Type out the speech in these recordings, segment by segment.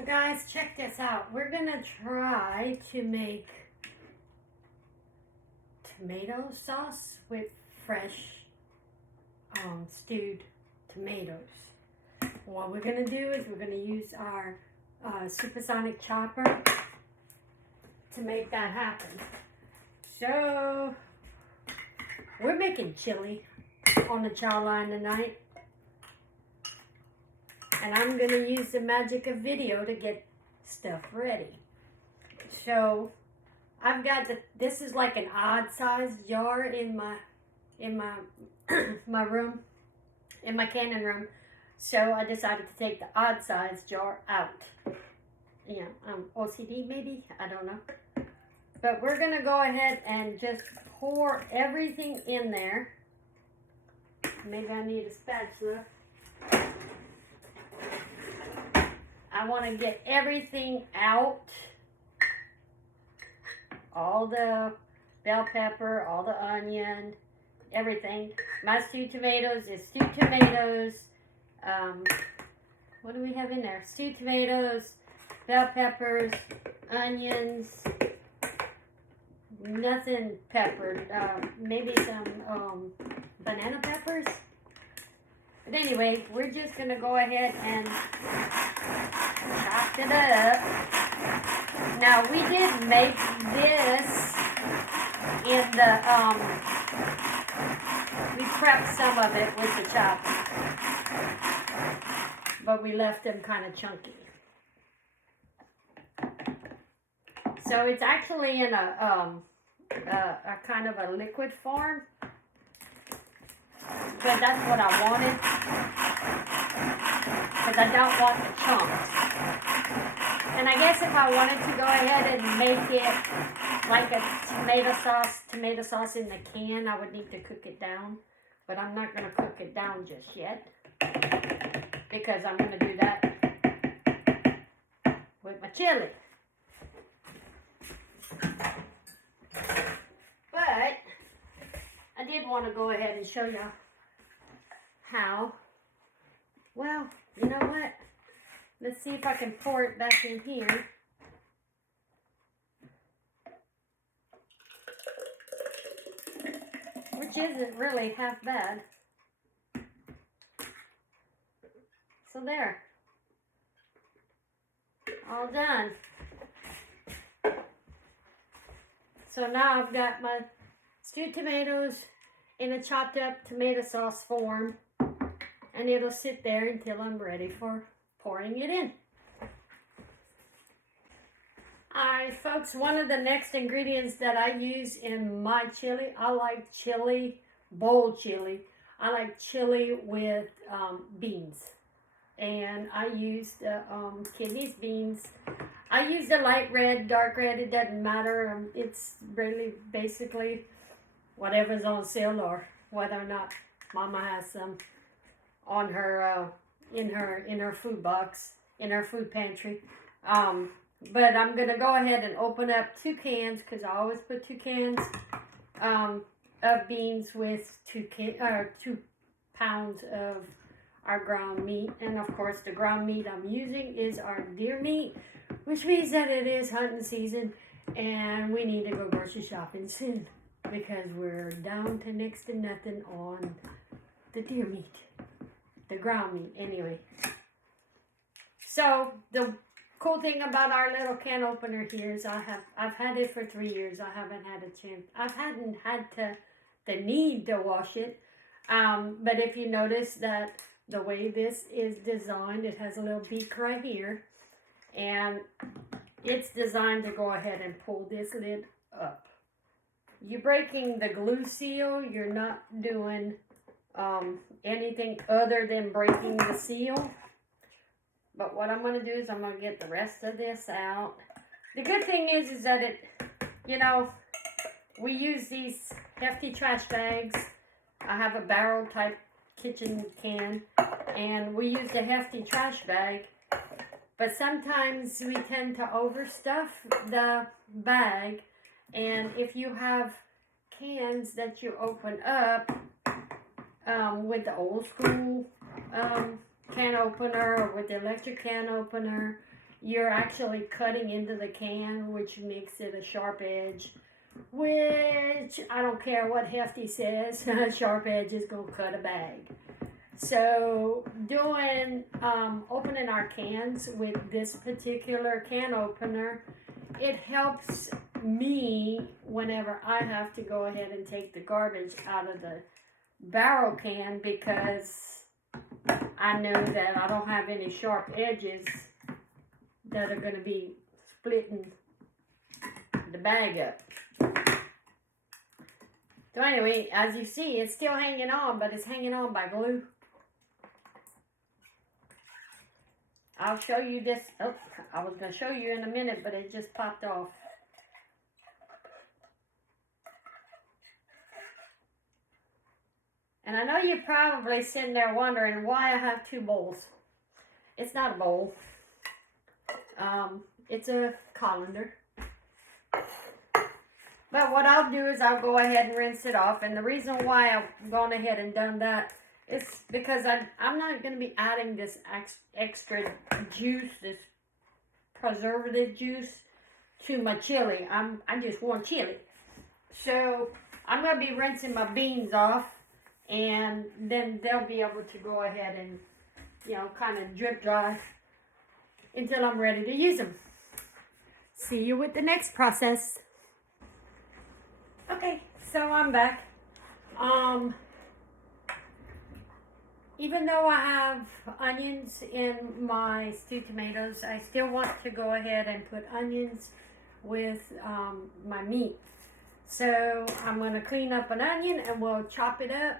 So guys, check this out. We're gonna try to make tomato sauce with fresh stewed tomatoes. What we're gonna do is we're gonna use our supersonic chopper to make that happen. So we're making chili on the chow line tonight. And I'm going to use the magic of video to get stuff ready. So I've got this is like an odd sized jar in my my room, in my canning room. So I decided to take the odd sized jar out. Yeah, OCD maybe, I don't know. But we're going to go ahead and just pour everything in there. Maybe I need a spatula. I want to get everything out. All the bell pepper, all the onion, everything. My stewed tomatoes is stewed tomatoes. What do we have in there? Stewed tomatoes, bell peppers, onions, nothing peppered. Maybe some banana peppers. But anyway, we're just going to go ahead and chop it up. Now, we did make this in the, we prepped some of it with the chopper. But we left them kind of chunky. So it's actually in a kind of a liquid form. But that's what I wanted, because I don't want the chunks. And I guess if I wanted to go ahead and make it like a tomato sauce in the can, I would need to cook it down. But I'm not going to cook it down just yet, because I'm going to do that with my chili. But I did want to go ahead and show you how. Well, you know what? Let's see if I can pour it back in here. Which isn't really half bad. So there. All done. So now I've got my stewed tomatoes in a chopped up tomato sauce form, and it'll sit there until I'm ready for pouring it in. Alright folks, one of the next ingredients that I use in my chili, I like chili, bold chili. I like chili with beans. And I use the kidneys beans. I use the light red, dark red, it doesn't matter. It's really basically whatever's on sale, or whether or not Mama has some on her in her food box, in her food pantry. But I'm gonna go ahead and open up 2 cans, because I always put 2 cans of beans with 2 pounds of our ground meat. And of course the ground meat I'm using is our deer meat, which means that it is hunting season and we need to go grocery shopping soon, because we're down to next to nothing on the deer meat, the ground meat anyway. So the cool thing about our little can opener here is I've had it for 3 years. I haven't had a chance. I hadn't had the need to wash it. But if you notice that the way this is designed, it has a little beak right here, and it's designed to go ahead and pull this lid up. You're breaking the glue seal. You're not doing anything other than breaking the seal. But what I'm going to do is I'm going to get the rest of this out. The good thing is that it, you know, we use these hefty trash bags. I have a barrel type kitchen can, and we use a hefty trash bag. But sometimes we tend to overstuff the bag, and if you have cans that you open up with the old school can opener, or with the electric can opener, you're actually cutting into the can, which makes it a sharp edge, which I don't care what Hefty says, a sharp edge is going to cut a bag. So doing, opening our cans with this particular can opener, it helps me whenever I have to go ahead and take the garbage out of the barrel can, because I know that I don't have any sharp edges that are going to be splitting the bag up. So anyway, as you see, it's still hanging on, but it's hanging on by glue. I'll show you this. Oh, I was going to show you in a minute, but it just popped off. And I know you're probably sitting there wondering why I have two bowls. It's not a bowl. It's a colander. But what I'll do is I'll go ahead and rinse it off. And the reason why I've gone ahead and done that is because I'm not going to be adding this extra juice, this preservative juice, to my chili. I just want chili. So I'm going to be rinsing my beans off. And then they'll be able to go ahead and, you know, kind of drip dry until I'm ready to use them. See you with the next process. Okay, so I'm back. Even though I have onions in my stewed tomatoes, I still want to go ahead and put onions with my meat. So I'm going to clean up an onion and we'll chop it up.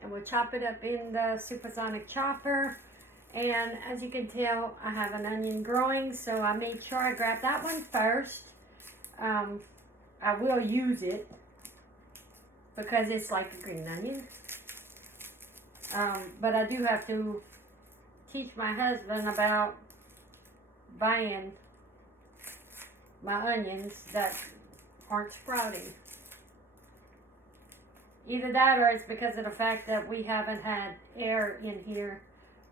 And we'll chop it up in the supersonic chopper. And as you can tell, I have an onion growing, so I made sure I grabbed that one first. I will use it because it's like a green onion. But I do have to teach my husband about buying my onions that aren't sprouting. Either that or it's because of the fact that we haven't had air in here.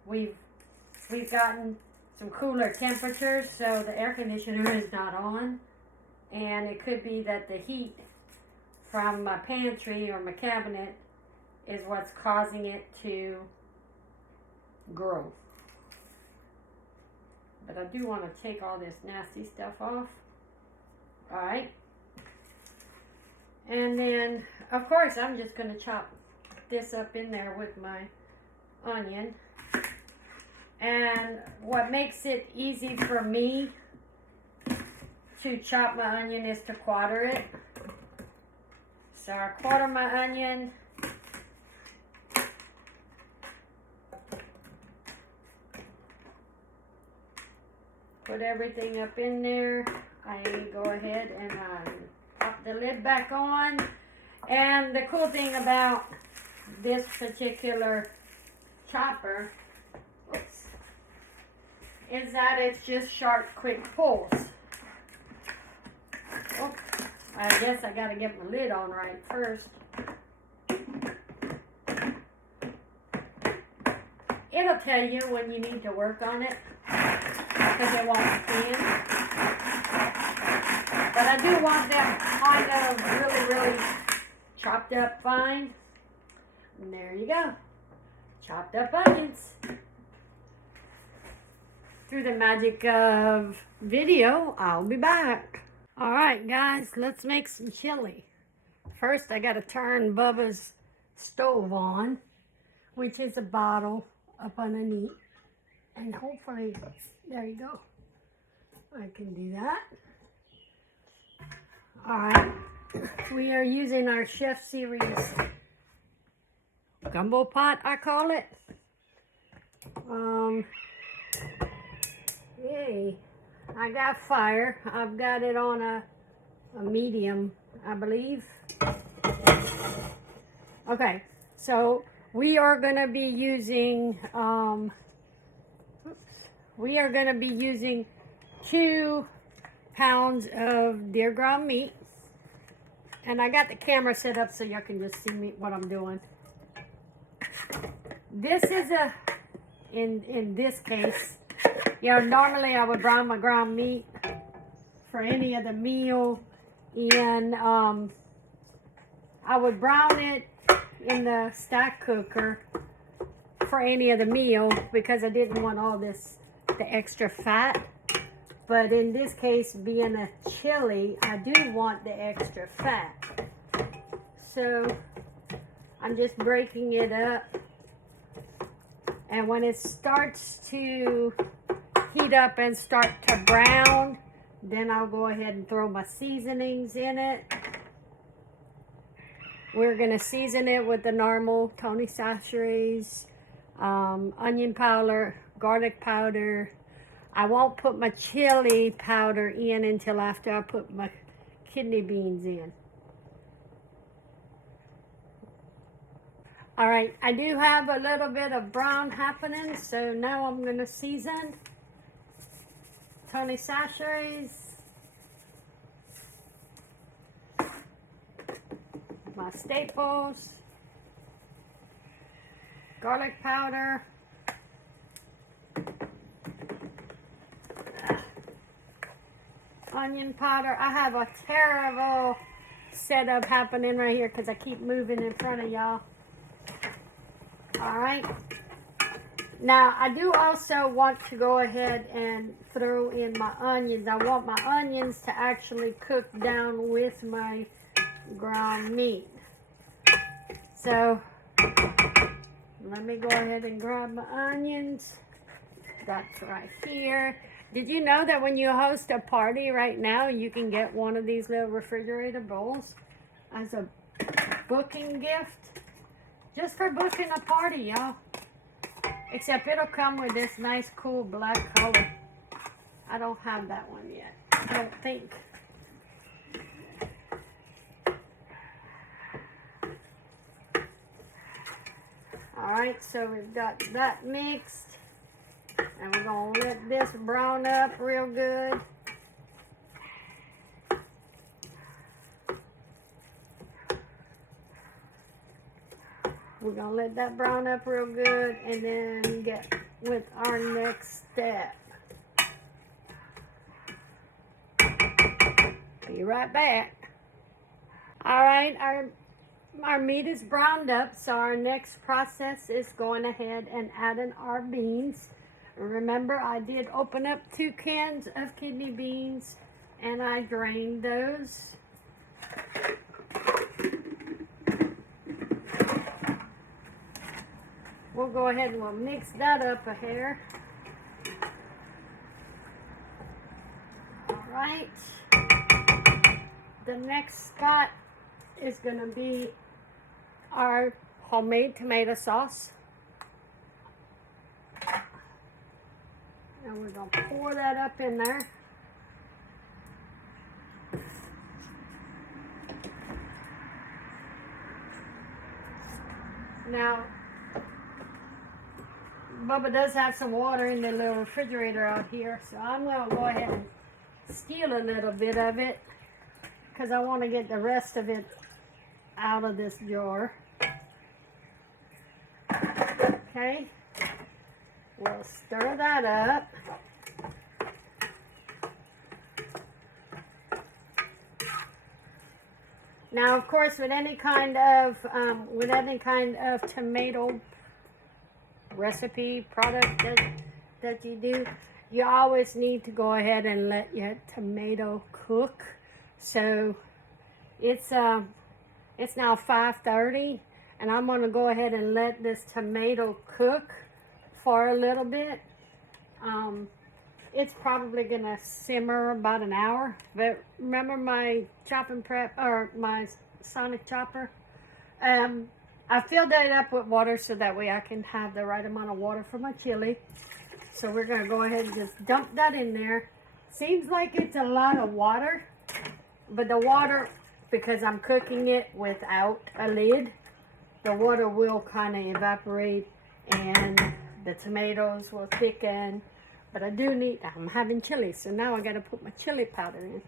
We've gotten some cooler temperatures, so the air conditioner is not on. And it could be that the heat from my pantry or my cabinet is what's causing it to grow. But I do want to take all this nasty stuff off. Alright. And then, of course, I'm just going to chop this up in there with my onion. And what makes it easy for me to chop my onion is to quarter it. So I quarter my onion. Put everything up in there. I go ahead and I pop the lid back on. And the cool thing about this particular chopper, oops, is that it's just sharp, quick pulls. Oh, I guess I gotta get my lid on right first. It'll tell you when you need to work on it, because it won't spin. But I do want them kind of really chopped up fine. And there you go. Chopped up onions. Through the magic of video, I'll be back. Alright guys, let's make some chili. First I gotta turn Bubba's stove on, which is a bottle up underneath. And hopefully, there you go. I can do that. Alright, we are using our Chef Series gumbo pot, I call it. Yay. I got fire. I've got it on a medium, I believe. Okay, so we are going to be using, we are going to be using 2 pounds of deer ground meat. And I got the camera set up so y'all can just see me what I'm doing. This is in this case, You know, normally I would brown my ground meat for any of the meal, and I would brown it in the stack cooker for any of the meal because I didn't want all this, the extra fat. But in this case, being a chili, I do want the extra fat. So I'm just breaking it up. And when it starts to heat up and start to brown, then I'll go ahead and throw my seasonings in it. We're going to season it with the normal Tonie sachets, onion powder, garlic powder. I won't put my chili powder in until after I put my kidney beans in. All right, I do have a little bit of brown happening, so now I'm going to season Tonie sachets, my staples, garlic powder, onion powder. I have a terrible setup happening right here because I keep moving in front of y'all. All right. Now, I do also want to go ahead and throw in my onions. I want my onions to actually cook down with my ground meat. So, let me go ahead and grab my onions. That's right here. Did you know that when you host a party right now, you can get one of these little refrigerator bowls as a booking gift? Just for booking a party, y'all. Except it'll come with this nice, cool black color. I don't have that one yet. I don't think. Alright, so we've got that mixed. And we're going to let this brown up real good. We're going to let that brown up real good and then get with our next step. Be right back. Alright, our meat is browned up, so our next process is going ahead and adding our beans. Remember, I did open up 2 cans of kidney beans and I drained those. We'll go ahead and we'll mix that up a hair. Alright. The next spot is going to be our homemade tomato sauce. And we're going to pour that up in there. Now, Bubba does have some water in the little refrigerator out here, so I'm going to go ahead and steal a little bit of it because I want to get the rest of it out of this jar. Okay. We'll stir that up. Now, of course, with any kind of tomato recipe product that you do, you always need to go ahead and let your tomato cook. So it's now 5:30, and I'm going to go ahead and let this tomato cook for a little bit. It's probably gonna simmer about an hour, but remember my chopping prep, or my sonic chopper, I filled that up with water so that way I can have the right amount of water for my chili. So we're gonna go ahead and just dump that in there. Seems like it's a lot of water, but the water, because I'm cooking it without a lid, the water will kind of evaporate and the tomatoes will thicken. But I'm having chili, so now I gotta put my chili powder in.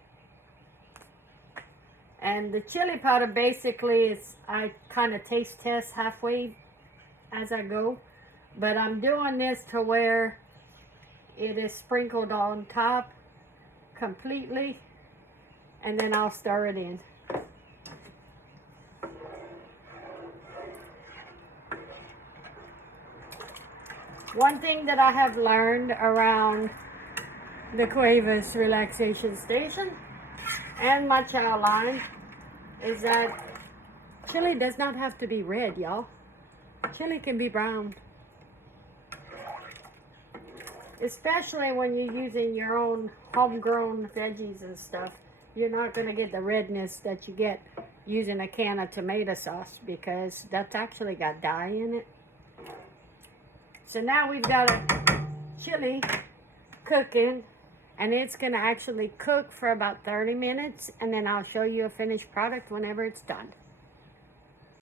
And the chili powder basically is, I kind of taste test halfway as I go. But I'm doing this to where it is sprinkled on top completely, and then I'll stir it in. One thing that I have learned around the Cuevas relaxation station and my chow line is that chili does not have to be red, y'all. Chili can be brown. Especially when you're using your own homegrown veggies and stuff. You're not going to get the redness that you get using a can of tomato sauce, because that's actually got dye in it. So now we've got a chili cooking, and it's going to actually cook for about 30 minutes, and then I'll show you a finished product whenever it's done.